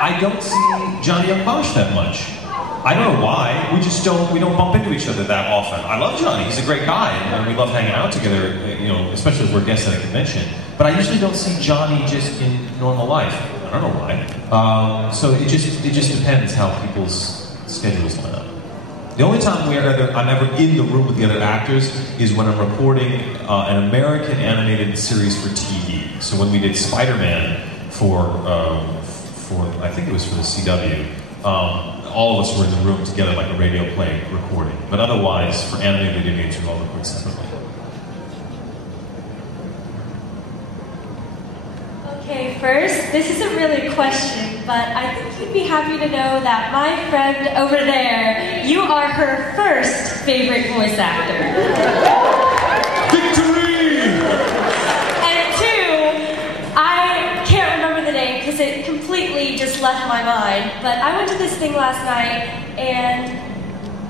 I don't see Johnny Young Bosch that much. I don't know why. We don't bump into each other that often. I love Johnny. He's a great guy, and we love hanging out together. You know, especially as we're guests at a convention. But I usually don't see Johnny just in normal life. I don't know why. So it just depends how people's schedules line up. The only time I'm ever in the room with the other actors is when I'm recording an American animated series for TV. So when we did Spider-Man for I think it was for the CW, all of us were in the room together like a radio play recording. But otherwise, for animated video games, we all record separately. Okay, first, this isn't really a question, but I think you'd be happy to know that my friend over there, you are her first favorite voice actor. Victory! And two, I can't remember the name because it completely just left my mind, but I went to this thing last night and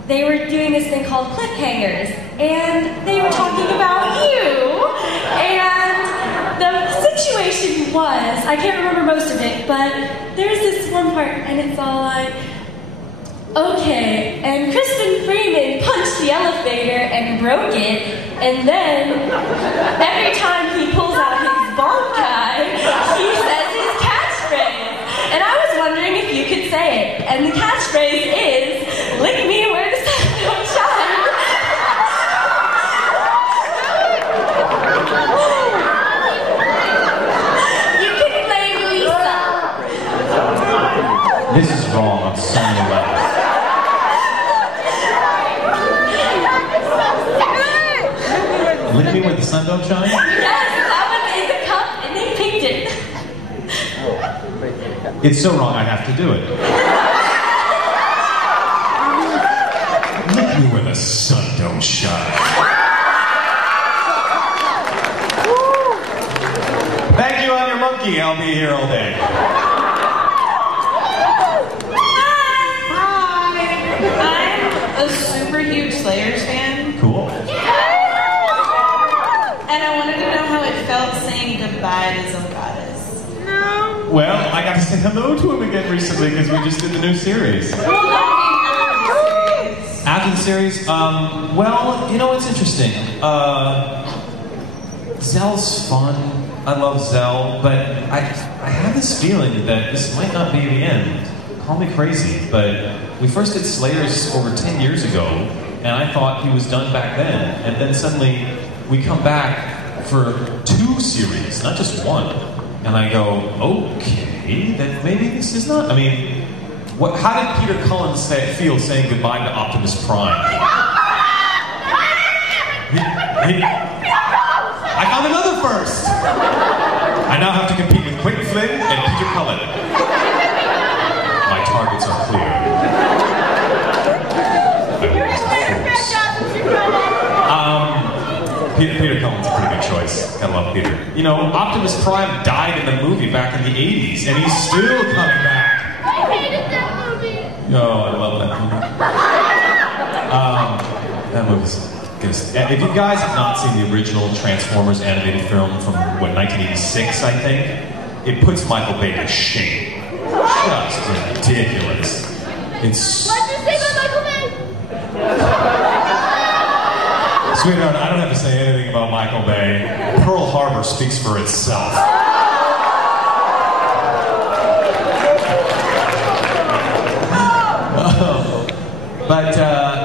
they were doing this thing called cliffhangers, and they were talking about you, and the situation was, I can't remember most of it, but there's this one part, and it's all like, okay, and Crispin Freeman punched the elevator and broke it, and then every time he pulls out his bankai, he says his catchphrase. And I was wondering if you could say it. And the catchphrase is, lick me where the sun don't shine. You can play Lisa. This is wrong on so many levels. Lick me where the sun don't shine? Yes, that one is a cup and they picked it. It's so wrong I have to do it. Lick me where the sun don't shine. Thank you, I'm your monkey. I'll be here all day. Hi! I'm a super huge Slayers fan. Cool. And I wanted to know how it felt saying goodbye to Zogatis. No. Well, I got to say hello to him again recently because we just did the new series. After the series, well, you know what's interesting? Zell's fun. I love Zell, but I have this feeling that this might not be the end. Call me crazy, but we first did Slayers over 10 years ago, and I thought he was done back then, and then suddenly we come back for 2 series, not just 1. And I go, okay, then maybe this is not, I mean, how did Peter Cullen feel saying goodbye to Optimus Prime? I found another first! I now have to compete with Quentin Flynn and Peter Cullen. My targets are clear. Peter Cullen's a pretty good choice. Gotta love Peter. You know, Optimus Prime died in the movie back in the 80s, and he's still coming back. I hated that movie. Oh, I love that movie. That movie's good. If you guys have not seen the original Transformers animated film from, 1986, I think, it puts Michael Bay to shame. Just ridiculous. It's... What'd you say about Michael Bay? Sweetheart, I don't have to say anything about Michael Bay. Pearl Harbor speaks for itself.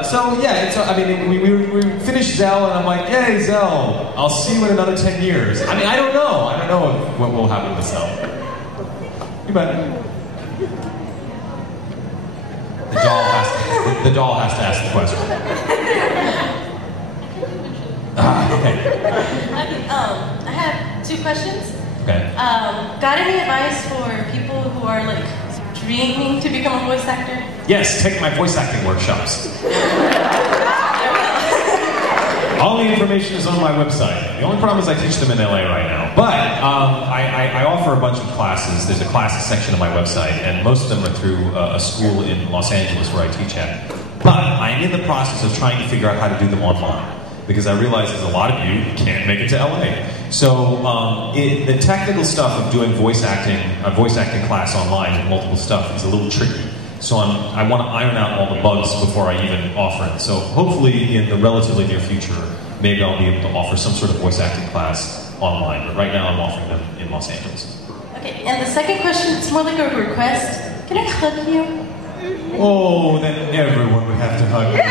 So yeah, I mean, we finished Zell, and I'm like, hey, Zell, I'll see you in another 10 years. I mean, I don't know what will happen with Zell. You bet. The doll has to ask the question. Okay. I have 2 questions. Okay. Got any advice for people who are like dreaming to become a voice actor? Yes, take my voice acting workshops. All the information is on my website. The only problem is I teach them in LA right now. But I offer a bunch of classes. There's a classes section of my website, and most of them are through a school in Los Angeles where I teach at. But I'm in the process of trying to figure out how to do them online. because I realize there's a lot of you who can't make it to LA. So the technical stuff of doing voice acting, a voice acting class online with multiple stuff is a little tricky. So I want to iron out all the bugs before I even offer it. So hopefully in the relatively near future, maybe I'll be able to offer some sort of voice acting class online. But right now I'm offering them in Los Angeles. Okay, and the second question, it's more like a request. Can I hug you? Oh, then everyone would have to hug me.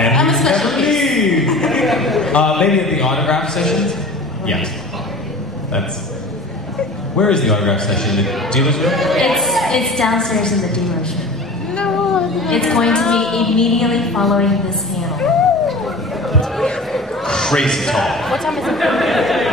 And I'm a you special never leave. Maybe at the autograph session? Yes. Where is the autograph session? The dealer's room? It's downstairs in the dealership. No. It's going to be immediately following this panel. Crazy tall. What time is it?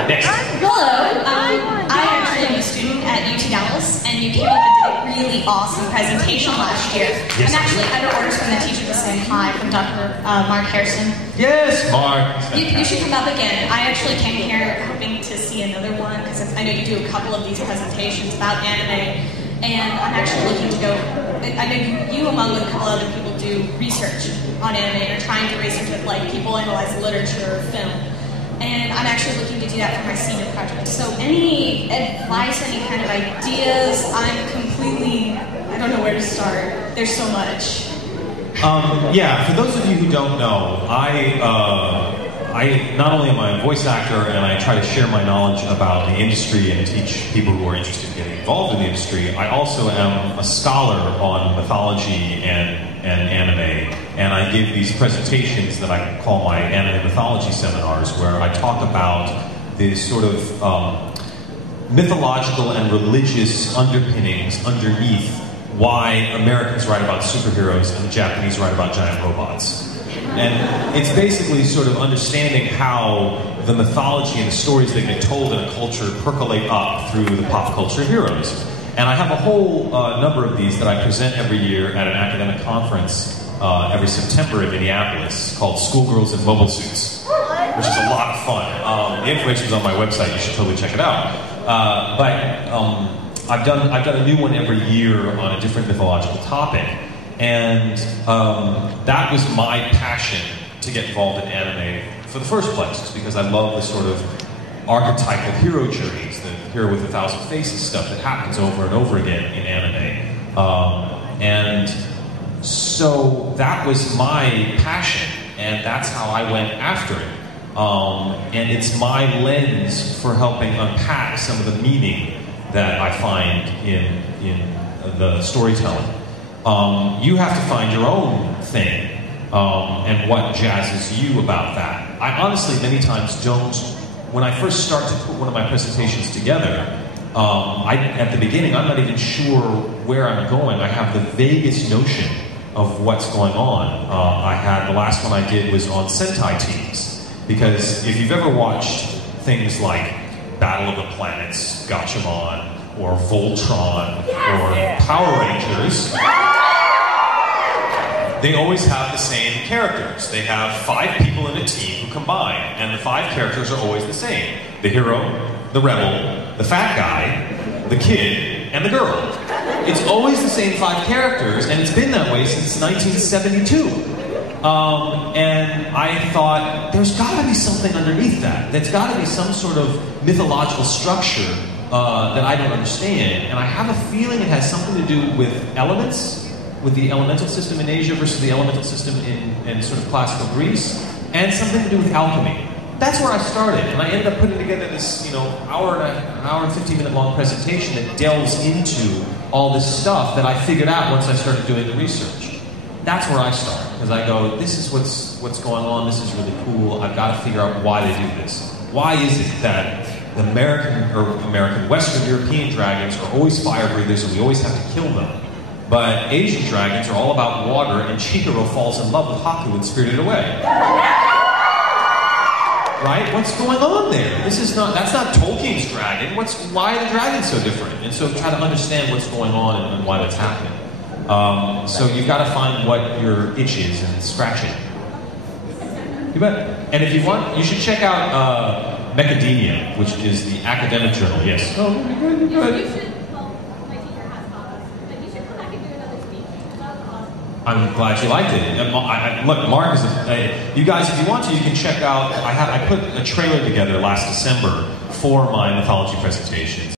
Next. Hello, I actually am a student at UT Dallas, and you came up and did a really awesome presentation last year. Yes. I'm actually under orders from the teacher to say hi from Dr. Mark Harrison. Yes, Mark. You should come up again. I actually came here hoping to see another one, because I know you do a couple of these presentations about anime, and I'm actually looking to go. I know you among a couple other people do research on anime, and are trying to research it like people analyze literature or film. And I'm actually looking to do that for my senior project. So any advice, any kind of ideas, I don't know where to start. There's so much. Yeah, for those of you who don't know, I not only am I a voice actor and I try to share my knowledge about the industry and teach people who are interested in getting involved in the industry, I also am a scholar on mythology and anime, and I give these presentations that I call my anime mythology seminars, where I talk about the sort of mythological and religious underpinnings underneath why Americans write about superheroes and the Japanese write about giant robots. And it's basically sort of understanding how the mythology and the stories that get told in a culture percolate up through the pop culture heroes. And I have a whole number of these that I present every year at an academic conference every September in Minneapolis called Schoolgirls in Mobile Suits, which is a lot of fun. The information is on my website. You should totally check it out. I've done a new one every year on a different mythological topic. And that was my passion to get involved in anime for the first place, just because I love the sort of archetypal hero journeys, the hero with 1,000 faces stuff that happens over and over again in anime. And so that was my passion, and that's how I went after it. And it's my lens for helping unpack some of the meaning that I find in the storytelling. You have to find your own thing, and what jazzes you about that. I honestly many times don't. When I first start to put one of my presentations together, at the beginning I'm not even sure where I'm going. I have the vaguest notion of what's going on. The last one I did was on Sentai teams, because if you've ever watched things like Battle of the Planets, Gatchaman, or Voltron, or Power Rangers, they always have the same characters. They have 5 people in a team who combine, and the 5 characters are always the same. The hero, the rebel, the fat guy, the kid, and the girl. It's always the same 5 characters, and it's been that way since 1972. And I thought, there's got to be something underneath that. There's got to be some sort of mythological structure that I don't understand. And I have a feeling it has something to do with elements, with the elemental system in Asia versus the elemental system in sort of classical Greece, and something to do with alchemy. That's where I started, and I ended up putting together this, hour and 15-minute long presentation that delves into all this stuff that I figured out once I started doing the research. That's where I start, because I go, this is what's going on, this is really cool, I've got to figure out why they do this. Why is it that the American, Western European dragons are always fire breathers and we always have to kill them? But Asian dragons are all about water, and Chihiro falls in love with Haku and Spirited Away. Right? What's going on there? That's not Tolkien's dragon. Why are the dragons so different? And so try to understand what's going on and why that's happening. So you've got to find what your itch is and scratch it. You bet. And if you want, you should check out Macademia, which is the academic journal. Yes. Oh, go ahead. I'm glad you liked it. And look, Mark is you guys, if you want to, you can check out, I put a trailer together last December for my mythology presentation.